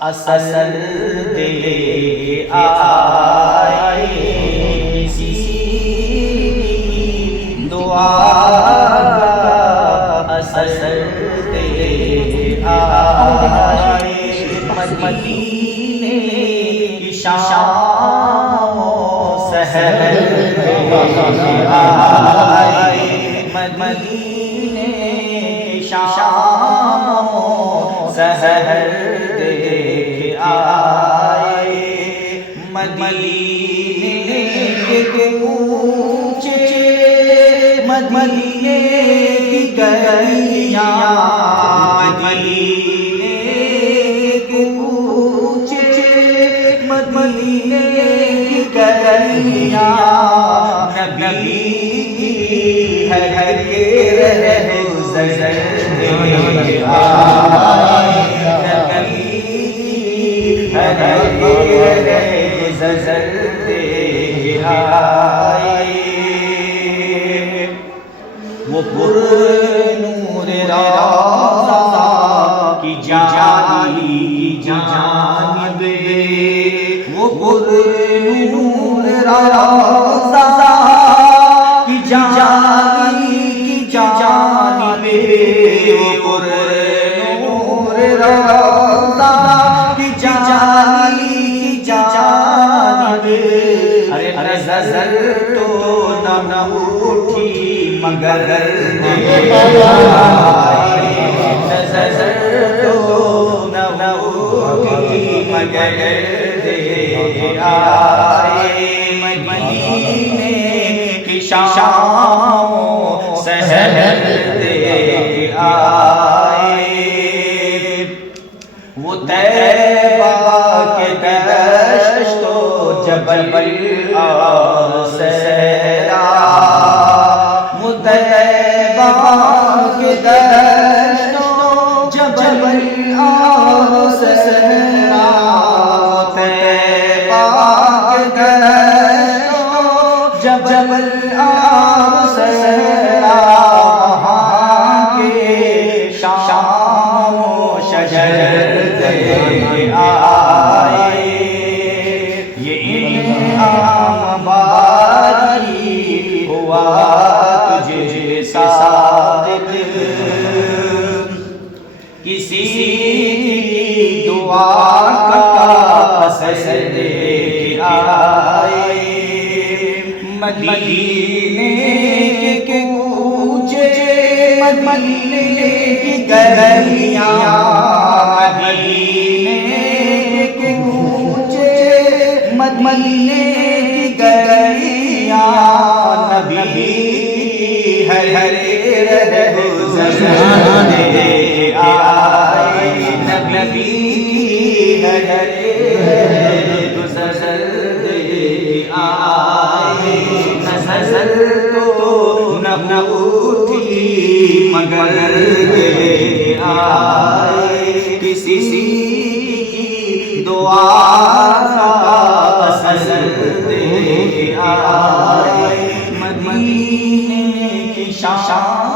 اثر دے آئے کسی دعا کا اثر دے آئے مدینے کی شام و سحر دے آئے مدینے کی شام و سحر دے آئے مدینے کے اونچے مدینے کی گلیاں مدینے کے اونچے مدینے کی گلیاں نبی کی ہے کے رہے گزر دے آئے زرتے آئے وہ پر نور روضہ کی جانب وہ پر نور روضہ کی جانب وہ پر نور روضہ کی جانب ارے نظر تو نہ اٹھی مگر نظر تو نہ اٹھی مگر دے آئے مدینے کی شام سحر دے آئے وہ طیبہ کے دشت و جبل سیرا وہ طیبہ کے دشت و جبل سیرا طیبہ کے دشت و جبل سیرا وہاں کے شام و شجر دے آئے یہ انعام باری ہوا تجھے صادق کسی دعا کا اثر دے آئے مدینے کے اونچے مدینے کی گلیاں مدینے کے اونچے مدینے کی گلیاں نبی ہے رہ گزر دے آئے نبی ہے گزر دے آئے نظر تو نہ اٹھی مگر دے آئے کسی دعا کا اثر دے آئے مدینے کی شام